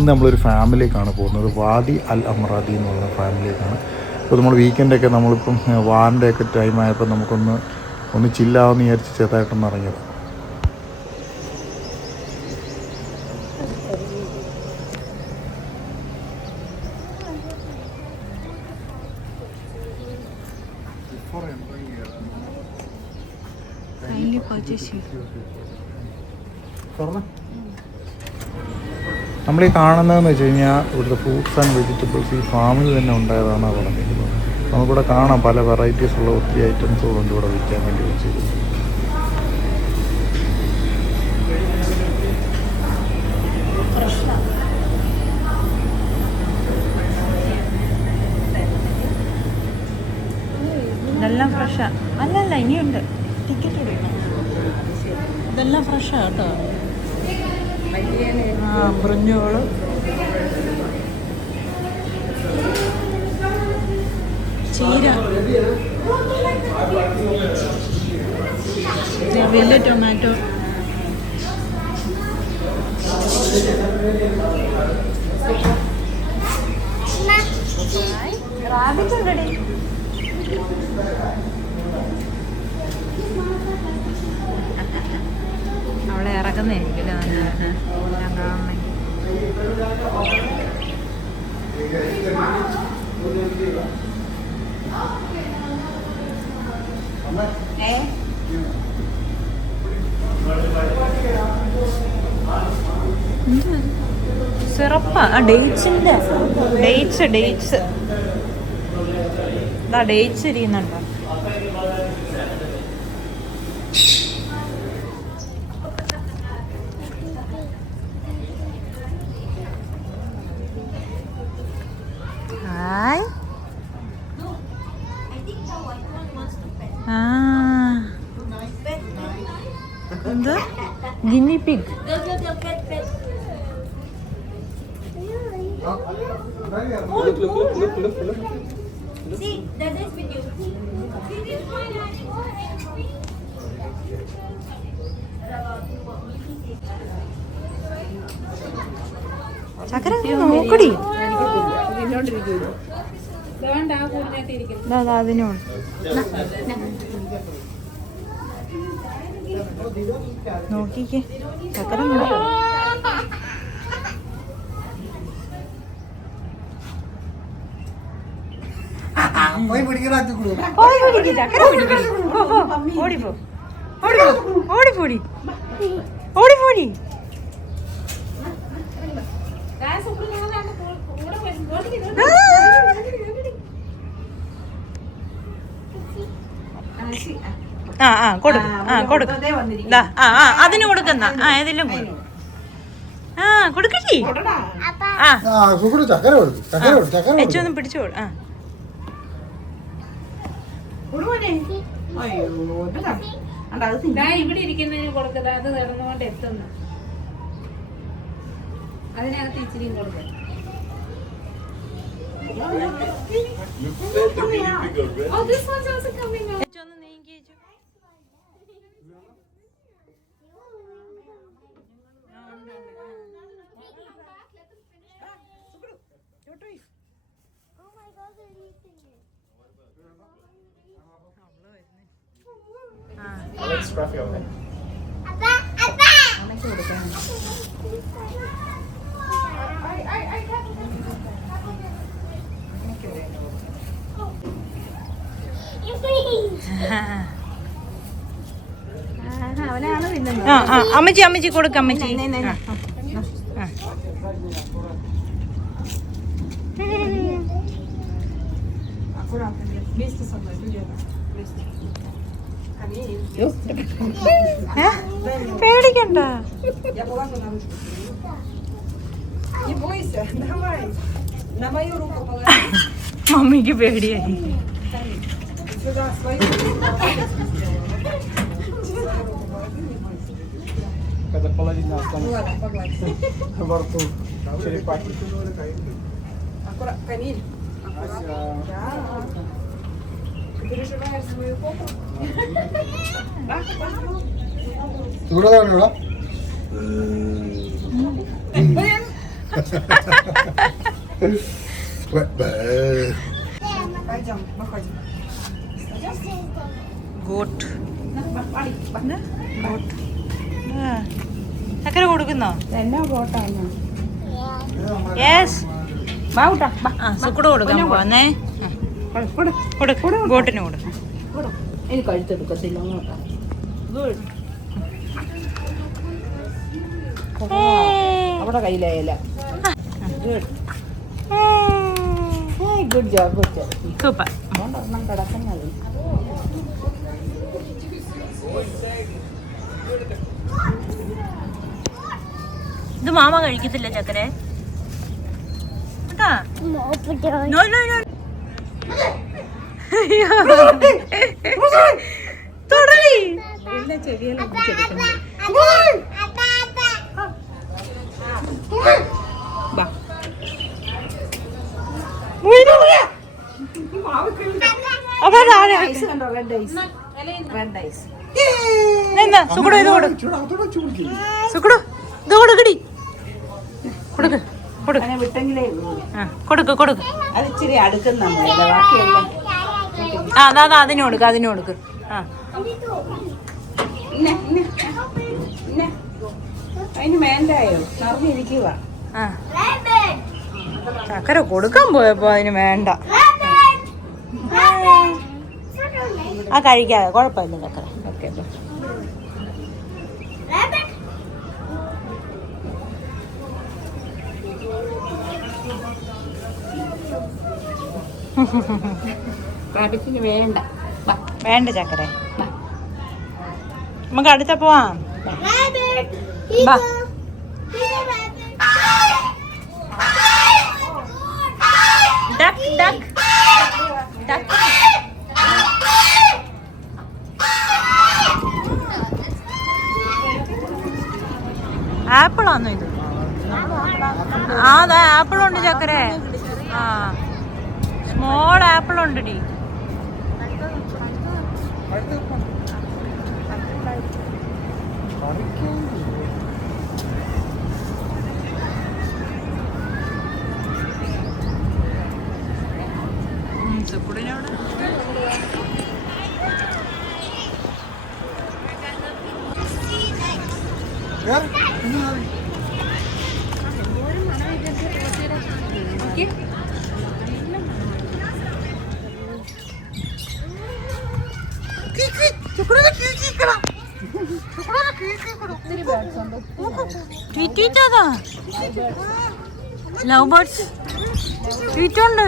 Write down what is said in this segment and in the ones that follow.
ഇന്ന് നമ്മളൊരു ഫാമിലിക്കാണ് പോകുന്നത്. വാദി അൽ അമറാദി എന്ന് പറയുന്ന ഫാമിലിക്കാണ്. അപ്പോൾ നമ്മൾ വീക്കെൻഡൊക്കെ നമ്മളിപ്പം വാറിൻ്റെയൊക്കെ ടൈമായപ്പോൾ നമുക്കൊന്ന് ചില്ലാവെന്ന് വിചാരിച്ച് ചെറുതായിട്ടൊന്ന് ഇറങ്ങിയത്. നമ്മളീ കാണുന്നതെന്ന് വെച്ച് കഴിഞ്ഞാൽ ഇവിടുത്തെ ഫ്രൂട്ട്സ് ആൻഡ് വെജിറ്റബിൾസ് ഈ ഫാമിൽ തന്നെ ഉണ്ടായതാണെന്നാണ് പറഞ്ഞിരിക്കുന്നത്. നമുക്കിവിടെ കാണാം പല വെറൈറ്റീസ് ഉള്ള ഒത്തിരി ഐറ്റംസുകളുണ്ട് ഇവിടെ വിൽക്കാൻ വേണ്ടി വെച്ചിരിക്കുന്നത്. ഇതെല്ലാം ഫ്രഷാ. അല്ലല്ല ഇനിയുണ്ട്, ടിക്കറ്റ് കൊടുക്കണം. ഇതെല്ലാം ഫ്രഷാ കേട്ടോ. ബ്രിഞ്ചോള്, ചീര, വലിയ ടൊമാറ്റോ, റാബിറ്റ് ഉണ്ടടി. അവളെ ഇറക്കുന്നതായിരിക്കില്ല ഞാൻ കാണണമെങ്കിൽ. സിറപ്പാ. ഡേറ്റ്സിന്റെ ഡേറ്റ്സ് ഇതാ ഡേറ്റ്സ് ഇരിക്കുന്നുണ്ടോ? ഹായ്. എന്ത് ഗിന്നി പിഗ്? ചക്കര നോക്കടി. അതിനോട് നോക്കിക്കേ ചക്കര. ഓടിപ്പോടി. അതിന് കൊടുക്കുന്ന ഏതെല്ലാം കൊടുക്കട്ടി. ഏറ്റവും പിടിച്ചോളൂ. ഇവിടെ ഇരിക്കുന്നതിന് കൊടുക്കല, അത് കിടന്നുകൊണ്ട് എത്തുന്നു. അതിനകത്ത് ഇച്ചിരിയും കൊടുക്കുക. അമ്മച്ചി കൊടുക്ക. അമ്മച്ചി പേടിക്കണ്ട. മമ്മിക്ക് പേടിയായി. Когда половина останется. Во рту. Черепахи. Аккуратно, Камиль. Ты переживаешь свою попу? ഗോട്ട് ചക്കര കൊടുക്കുന്നോ? എന്നാ ബോട്ടാണ്? യെസ്. സുക്കുട് കൊടുക്കാൻ പോന്നേ. ഗോട്ടിന് കൊടു. എനിക്ക് കഴുത്തെടുക്കത്തില്ല അങ്ങോട്ടാ. അവിടെ കയ്യിലായില്ല. Good job good job. Super. ഒരെണ്ണം കിടക്കുന്നത്. ഇത് മാമ കഴിക്കത്തില്ല ചക്കരെ. No no no. തുടരി. എല്ലാ ചെടിയെല്ലാം പിടിച്ചെടുക്കുന്നു. ഐസ് കണ്ടോ? Red eyes. Red eyes. Sukkudu ഇത് കൊടു. സുക്കുടു ഇത് കൊടുക്കടി. കൊടുക്ക് കൊടുക്ക്. അതിനെ വിട്ടെങ്കിലേ ഉള്ളൂ. കൊടുക്ക് കൊടുക്ക്. അത് ഇച്ചിരി അടുക്കുന്ന ബാക്കിയെല്ലാം. അതാ അതിന് കൊടുക്ക് അതിന് കൊടുക്ക്. അതിന് വേണ്ടായോ? നിറഞ്ഞിരിക്കുക. ചക്കര കൊടുക്കാൻ പോയപ്പോ അതിന് വേണ്ട. ആ കഴിക്കാതെ കുഴപ്പമില്ല ചക്കര. ഓക്കെ. റാബിറ്റിന് വേണ്ട. വേണ്ട ചക്കര. നമുക്ക് അടുത്ത പോവാം. ബാ. Duck duck duck. ആപ്പിളാന്നോ ഇത്? അതാ ആപ്പിളുണ്ട് ചക്കര. ആ സ്മോൾ ആപ്പിൾ ഉണ്ടടി. സുക്കുടിനോട് ലവ് ബേർഡ്സ് ട്വീറ്റുണ്ട്.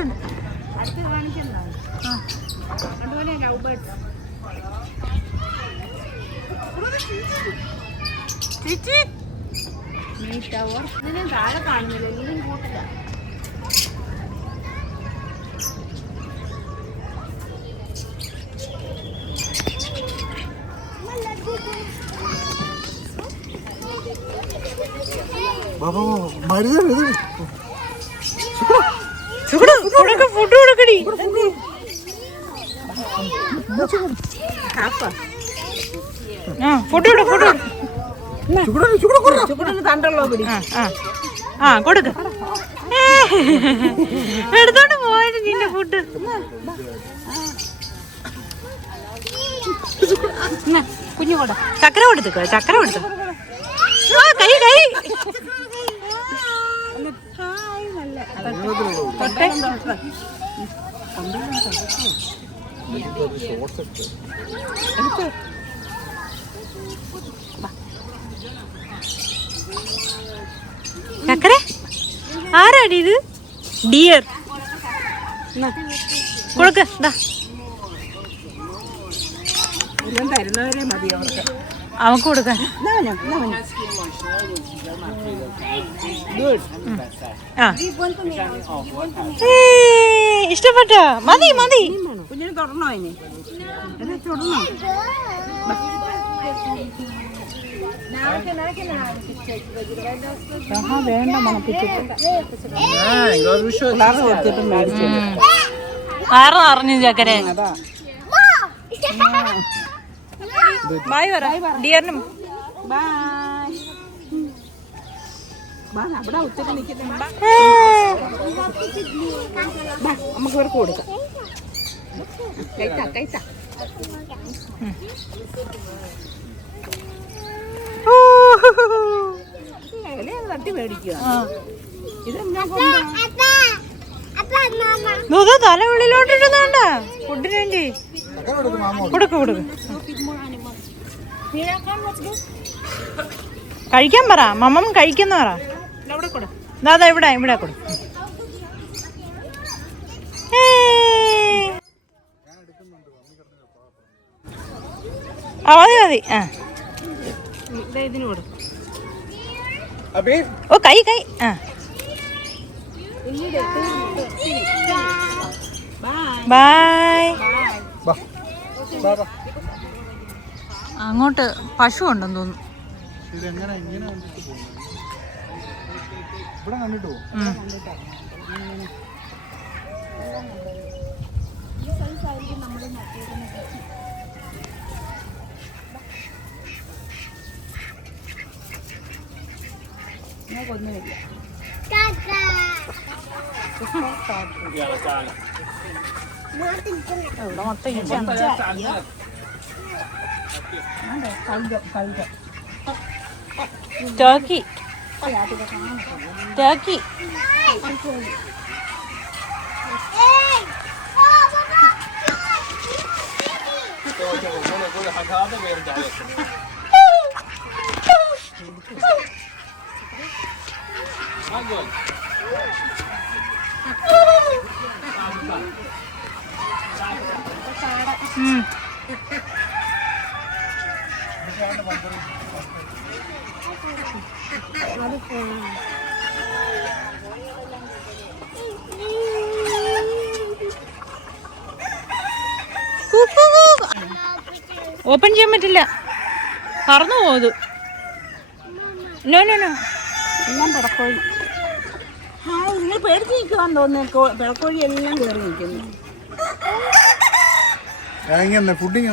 താഴെ കാണുന്നില്ല. എല്ലാം കൂട്ടില്ല. ഫുഡ് കൊടുക്കടി. ഫുഡ് കണ്ടല്ലോ പിടി. കൊടുക്ക. എടുത്തോണ്ട് പോയത് നിന്റെ ഫുഡ്. കുഞ്ഞു കൊടു. ചക്കര കൊടുത്തു. ചക്കര കൊടുത്തു. കൈ കൈ. ചക്കര ആരാടി ഇത്? ഡിയർ. കൊടുക്ക. എല്ലാം തരുന്നവരെ മതി അവർക്ക്. അവക്ക് കൊടുക്കാൻ. ഇഷ്ടപ്പെട്ട? മതി മതി. കുഞ്ഞിന് തുടർന്നോ? അതിന് തുടർന്നോ? വേണ്ട മണപ്പിച്ചിട്ട് കൊടുത്തിട്ട് മേടിച്ചു. വേറെ അറിഞ്ഞു ചക്കരെ. ബായ് പറ ഡിയറിനും. ബൈ. അവിടെ ഉച്ചക്ക് നിൽക്കുന്ന നമുക്ക് ഇവർക്ക് കൊടുക്കാം. കൈത്ത തട്ടി മേടിക്കുക. ഇത് ഞാൻ തല ഉള്ളിലോട്ടിട്ടുന്നോണ്ട ഫുഡിന് വേണ്ടി കൊടുക്ക് കൊടുക്ക്. കഴിക്കാൻ പറ, മമ്മ കഴിക്കുന്ന പറ. ദാദാ ഇവിടെ ഇവിടെ കൊടു. മതി മതി. ആ ഇതിന് കൊടുക്കും. ഓ കൈ കൈ. ആ ബൈ. അങ്ങോട്ട് പശു ഉണ്ടെന്ന് തോന്നുന്നു. ഒന്നുമില്ല. Turkey Turkey. ഓപ്പൺ ചെയ്യാൻ പറ്റില്ല, പറന്നു പോകത്. No no no. എല്ലാം പിടക്കോഴി. നിങ്ങൾ പേടിച്ച് നിൽക്കുവാന്ന് തോന്നുന്നു. പിടക്കോഴി എല്ലാം കയറി നിൽക്കുന്നു. ഫുഡിങ്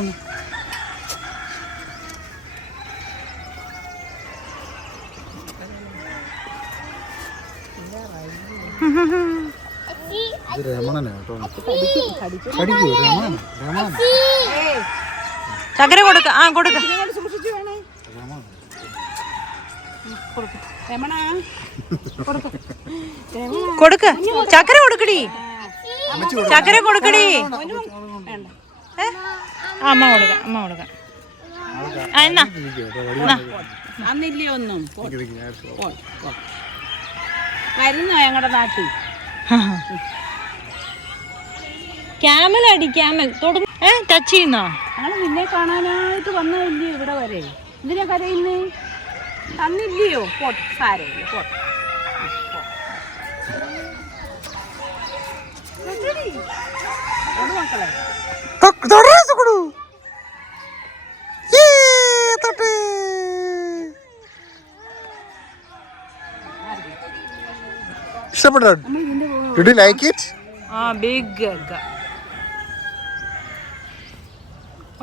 ചക്കര കൊടുക്ക. ആ കൊടുക്ക. സൂക്ഷിച്ചു വേണേ. കൊടുക്ക. ചക്കര കൊടുക്കടി, ചക്കര കൊടുക്കടി. അമ്മ കൊടുക്ക, അമ്മ കൊടുക്ക. എന്നാ അന്നില്ലേ ഒന്നും വരുന്നോ ഞങ്ങളുടെ നാട്ടിൽ? ക്യാമൽ അടി, ക്യാമൽ തൊടും. ടച്ച് ചെയ്യുന്നോ? ഞങ്ങൾ നിന്നെ കാണാനായിട്ട് വന്നതല്ലയോ ഇവിടെ വരെ? എന്തിനാ കരയുന്നേ? തന്നില്ലയോ? പോട്ട് സാരമില്ല, പോട്ട്. മക്കളെ ഇഷ്ടപ്പെട്ടോ? Did you like it? Big egg.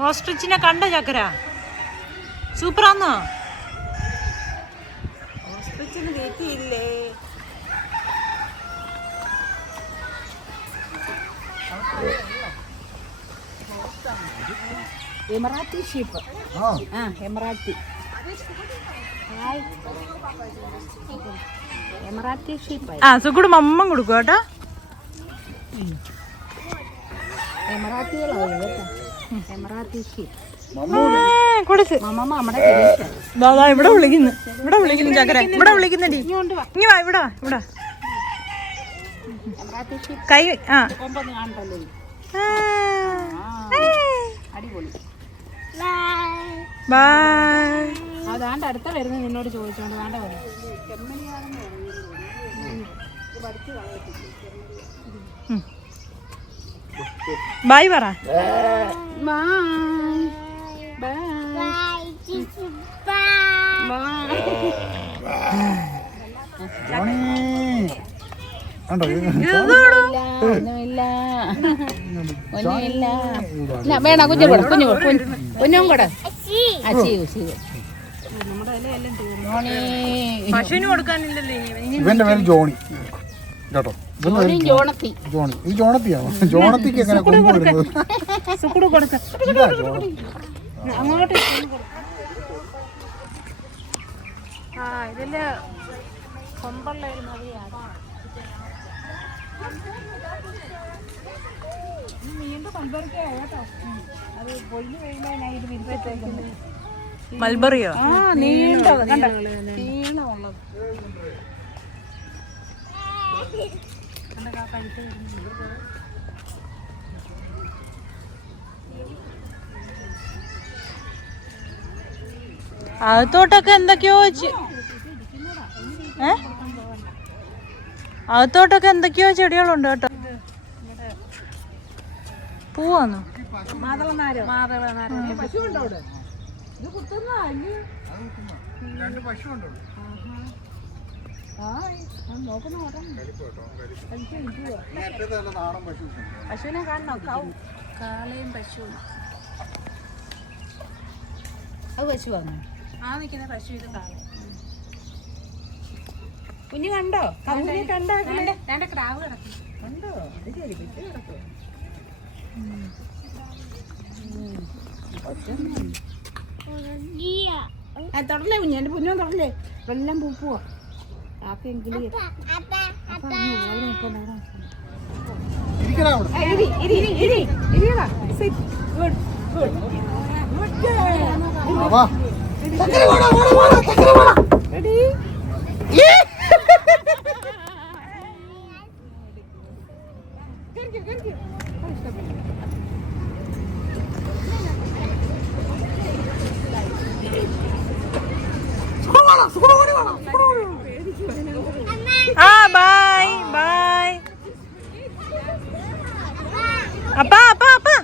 ഓസ്ട്രിച്ചിനെ കണ്ട ചക്കര? സൂപ്പറാന്നോ? ഓസ്ട്രിച്ചിന് കയറ്റിയില്ലേ? Emirati sheep. Emirati. Emirati sheep. Sukhood mama കൊടുക്കും കേട്ടോ. എമറാത്തികളാവും കേട്ടോ. Emirati sheep. ഇവിടെ വിളിക്കുന്നു, ഇവിടെ വിളിക്കുന്നു ചക്കര, ഇവിടെ വിളിക്കുന്നടി. ഇനി വാ, ഇവിടെ വാ, ഇവിടെ കൈ. ആ അടിപൊളി. ബൈ. അതാണ്ട് അടുത്ത വരുന്നത് നിന്നോട് ചോദിച്ചോണ്ട് വേണ്ട പോലെ. ബൈ പറ. വേണ കുഞ്ഞു കൂടെ, കുഞ്ഞും കൂടെ. നമ്മുടെ ഇലയെല്ലാം തീർന്നു. പശുവിന് കൊടുക്കാനില്ലല്ലോ ഇനി. ഇവന്റെ പേര് ജോണി കേട്ടോ. ജോണത്തി ജോണി ഈ ജോണത്തിയാണോ? ജോണത്തിക്ക് എങ്ങനെ കൊമ്പ് വരുന്നത്? സുക്കുട് കൊടുക്ക ഇതാ ജോണ. അങ്ങോട്ട് ആ ഇതില് കൊമ്പുള്ളൊരു മതിയാണ്. വീണ്ടും കൊമ്പൊരുക്കാ കേട്ടോ. അത് പൊഴിഞ്ഞു കഴിയുമ്പോഴാണ് ഇത് വിരിച്ചേക്കുന്നത്. മൽബറിയോ? ആ നീണ്ടത് കണ്ടോ, നീളമുള്ളത്. അകത്തോട്ടൊക്കെ എന്തൊക്കെയോ വെച്ച് അകത്തോട്ടൊക്കെ എന്തൊക്കെയോ ചെടികളുണ്ട് കേട്ടോ. പൂവാന്നോ? പശു ഉണ്ടോ അവിടെ? ഇത് കുത്തുന്ന രണ്ട് പശു ഉണ്ടോ? പശുവിനെ കാണണം. കാളയും പശുവും. അത് പശുവാണ്. ആ നിൽക്കുന്ന പശു ഇത് കാള. കുഞ്ഞു കണ്ടോ? കണ്ടോ? ക്രാവ് കിടക്കും കണ്ടോ? കിടക്കും. തൊടല്ലേ കുഞ്ഞു, എന്റെ കുഞ്ഞോ തൊടല്ലേ. വെള്ളം പൂപ്പുവാ ആക്കെങ്കിലും. ആ ബൈ ബൈ. അപ്പാ അപ്പാ അപ്പാ.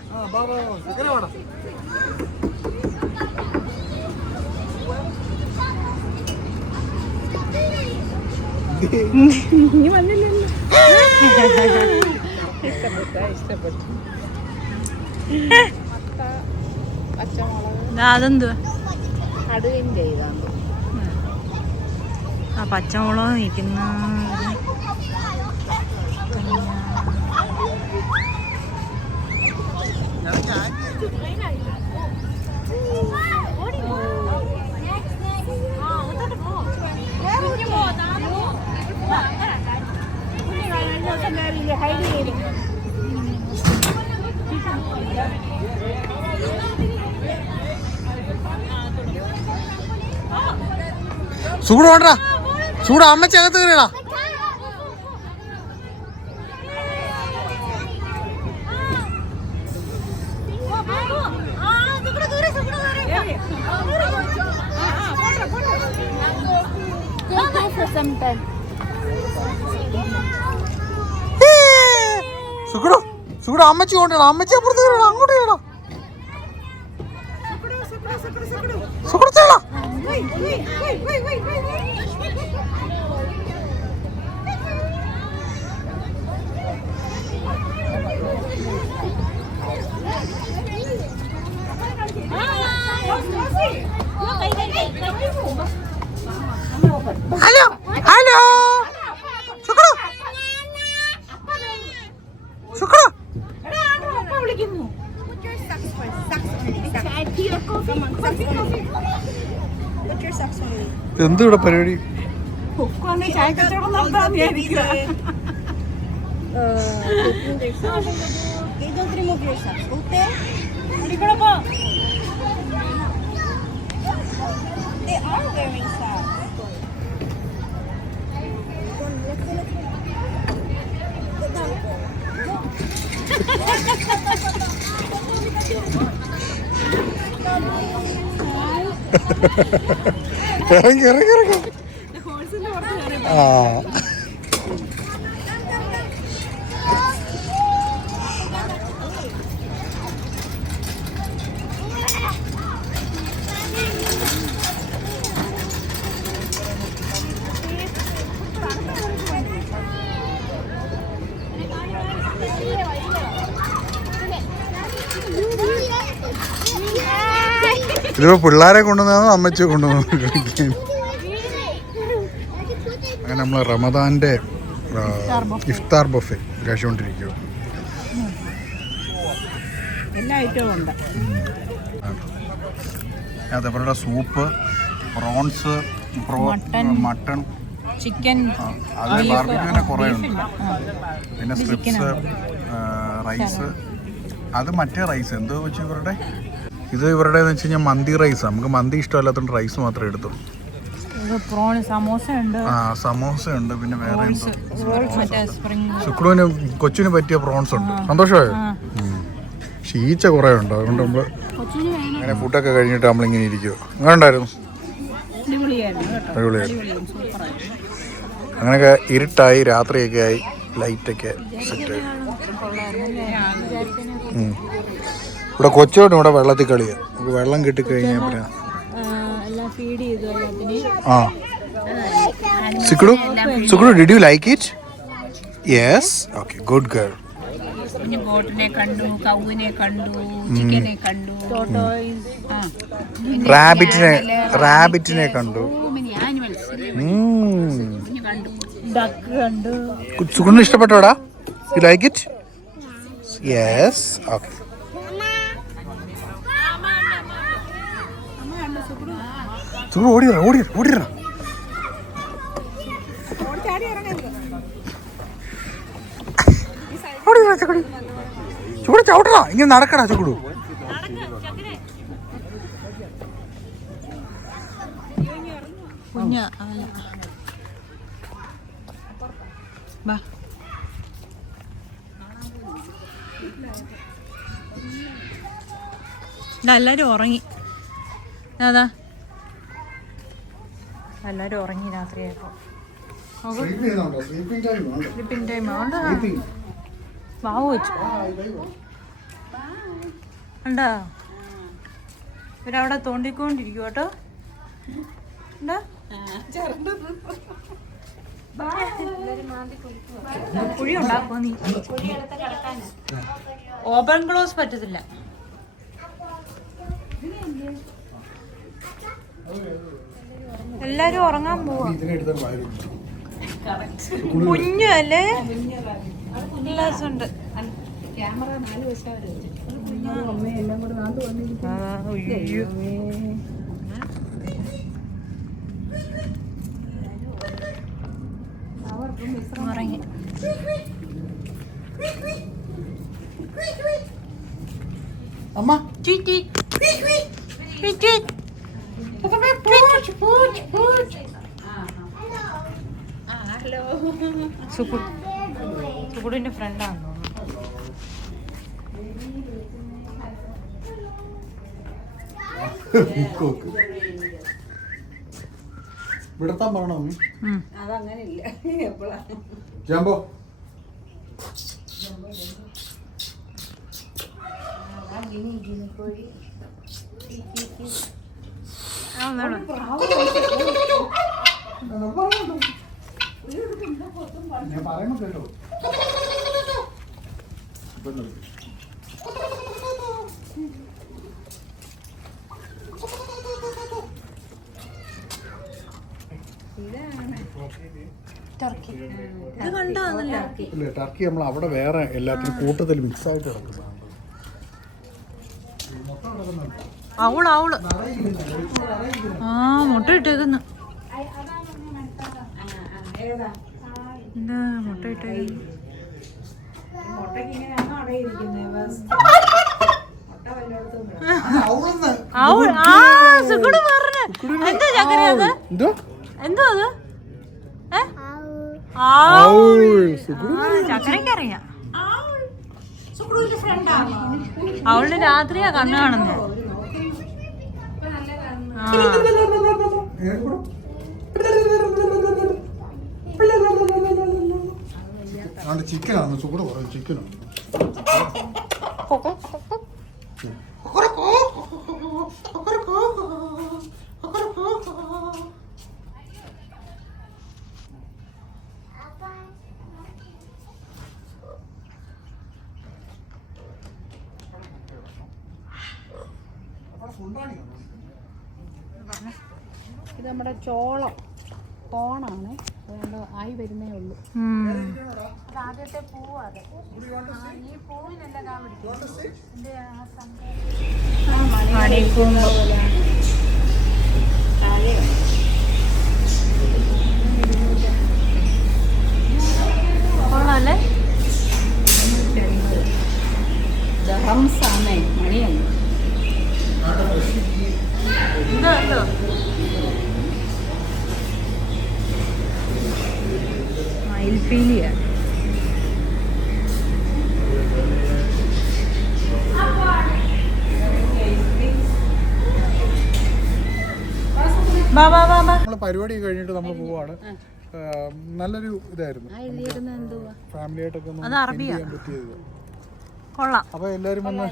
നീ വന്നില്ലല്ലോ. ഇഷ്ടപ്പെട്ടു. പച്ചമുളക് അതെന്തുവാ? കടുകിൻ്റെ ഇതാണ്. ആ പച്ചമുളക് നിൽക്കുന്ന ചൂട് വേണ്ട, ചൂട് അമ്മച്ചകത്ത് കയറിയടാ. സുഖടോ സുഖടോ അമ്മച്ചി കൊണ്ടാ, അമ്മച്ചി അപ്പുറത്ത് കയറിയടാ, അങ്ങോട്ട് കയറാ. സുഖടത്തേടാ. Hello hello സുഖടോ സുഖടോ. വിളിക്കുന്നു. എന്ത് ഇവിടെ പരിപാടി? ചായ കച്ചവടം നടത്താൻ വിചാരിക്കുക. ഇറങ്ങി ഇറങ്ങി ഇറങ്ങി. ആ ഇതിപ്പോ പിള്ളേരെ കൊണ്ടുവന്നോ അമ്മച്ചിയെ കൊണ്ടുവന്നു കഴിക്കാൻ. അങ്ങനെ നമ്മൾ റമദാന്റെ ഇഫ്താർ ബൊഫെ കഴിച്ചുകൊണ്ടിരിക്കുക. എല്ലാ ഐറ്റവും ഉണ്ട്. അതവരുടെ സൂപ്പ്, പ്രോൺസ്, മട്ടൺ, ചിക്കൻ, അത് ബാർബിക്യൂവിനെ കുറേ ഉണ്ട്. പിന്നെ സ്ട്രിപ്സ്, റൈസ്. അത് മറ്റേ റൈസ് എന്തോ വെച്ച് ഇവരുടെ ഇത് ഇവരുടെ എന്ന് വെച്ച് കഴിഞ്ഞാൽ മന്തി റൈസ്. നമുക്ക് മന്തി ഇഷ്ടമല്ലാത്തതുകൊണ്ട് റൈസ് മാത്രമേ എടുത്തുള്ളൂ. സമോസ ഉണ്ട്, സമോസ ഉണ്ട്, പിന്നെ വേറെ ശുക്രുവിന് കൊച്ചിന് പറ്റിയ പ്രോൺസ് ഉണ്ട്. സന്തോഷമായോ? ക്ഷീച്ച കുറേ ഉണ്ട്. അതുകൊണ്ട് നമ്മൾ അങ്ങനെ ഫുഡൊക്കെ കഴിഞ്ഞിട്ട് നമ്മളിങ്ങനെ ഇരിക്കുമോ. അങ്ങനെ ഉണ്ടായിരുന്നു, അടിപൊളിയായിരുന്നു. അങ്ങനെയൊക്കെ ഇരുട്ടായി, രാത്രിയൊക്കെ ആയി, ലൈറ്റൊക്കെ സെറ്റായി. ഇവിടെ കൊച്ചോട്ടും ഇവിടെ വെള്ളത്തിൽ കളിയാണ്. നമുക്ക് വെള്ളം കിട്ടിക്കഴിഞ്ഞാൽ പറയാം. ആ Sukru did you like it? Yes, okay, good girl. ബോട്ടിനെ കണ്ടു, കൗവിനെ കണ്ടു, ചിക്കനെ കണ്ടു, റാബിറ്റിനെ കണ്ടു, ഡക്ക് കണ്ടു. സുക്രുവിന് ഇഷ്ടപ്പെട്ടോടാ? You like it? Yes, okay. Sukru ഓടിയറ ചൂട് ചവിട്ടടാ, ഇങ്ങനെ നടക്കടാ ചുക്കുടു. എല്ലാരും ഉറങ്ങി. അതാ എല്ലാരും ഉറങ്ങി രാത്രിയായപ്പോ. സ്ലീപ്പിംഗ് ടൈം വാവ് വെച്ചു ഉണ്ടാ. ഇവരവിടെ തോണ്ടിക്കൊണ്ടിരിക്കും കേട്ടോ. എന്താ കുഴി ഉണ്ടാക്കോ നീ? ഓപ്പൺ ക്ലോസ് പറ്റത്തില്ല. എല്ലാരും ഉറങ്ങാൻ പോവാ. കുഞ്ഞു അല്ലേ? ഉണ്ട്. ഉറങ്ങി. അമ്മ സുകുടിന്റെ ഫ്രണ്ടാണ്. വിടത്താൻ പറഞ്ഞോ? അതങ്ങനെ ഇല്ല. ജാമ്പോ ഞാൻ പറയുമ്പോ കേട്ടോ. ടർക്കി നമ്മൾ അവിടെ വേറെ എല്ലാത്തിനും കൂട്ടത്തിൽ മിക്സ് ആയിട്ട് കിടക്കുന്നതാണ്. അവള് മുട്ട ഇട്ടേക്കുന്നു. എന്താ മുട്ട ഇട്ടേ? എന്താ ചക്കര അത്? എന്തോ അത്? ചക്കരക്കറിയാം. അവളുടെ രാത്രിയാ കണ്ണു കാണുന്നത്. ചിക്കനാണ് സുഖം പറയും. ചിക്കനാണ് ഫുള്ളാണ്. ഇത് നമ്മുടെ ചോളം കോണാണ്, അതുകൊണ്ട് ആയി വരുന്നേ ഉള്ളൂ. അത് ആദ്യത്തെ പൂവാണ്. ഈ പൂവിനല്ല കാ പിടിക്കും. കൊള്ളാല്ലേ? ദഹംസാണേ മണിയാണ്. ഇതോ മയിൽപീലിയ. നമ്മള് പരിപാടി കഴിഞ്ഞിട്ട് നമ്മൾ പോവാണ്. നല്ലൊരു ഇതായിരുന്നു, ഫാമിലി ആയിട്ടൊക്കെ ഒന്ന് spend ചെയ്യാൻ പറ്റിയത്. കൊള്ളാം. അപ്പോൾ എല്ലാവരും വന്ന്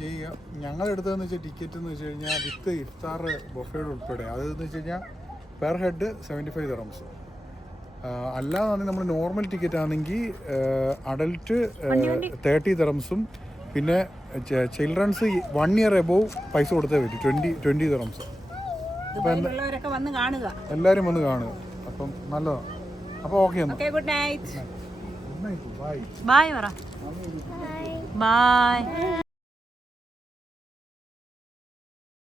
ചെയ്യുക. ഞങ്ങളെടുത്തതെന്ന് വെച്ചാൽ ടിക്കറ്റ് എന്ന് വെച്ച് കഴിഞ്ഞാൽ വിത്ത് ഇഫ്താർ ബൊഫേഡ് ഉൾപ്പെടെ അതെന്ന് വെച്ച് കഴിഞ്ഞാൽ പെർ ഹെഡ് 75 dirhams. അല്ലാതെ നമ്മൾ നോർമൽ ടിക്കറ്റ് ആണെങ്കിൽ അഡൽട്ട് 30 dirhams, പിന്നെ ചിൽഡ്രൻസ് 1 year above പൈസ കൊടുത്തേ പറ്റും, 20 dirhams. അപ്പം എല്ലാവരും വന്ന് കാണുക. അപ്പം നല്ലതാണ്. അപ്പോൾ okay, good night. Good night, bye. Bye പറ. ബൈ.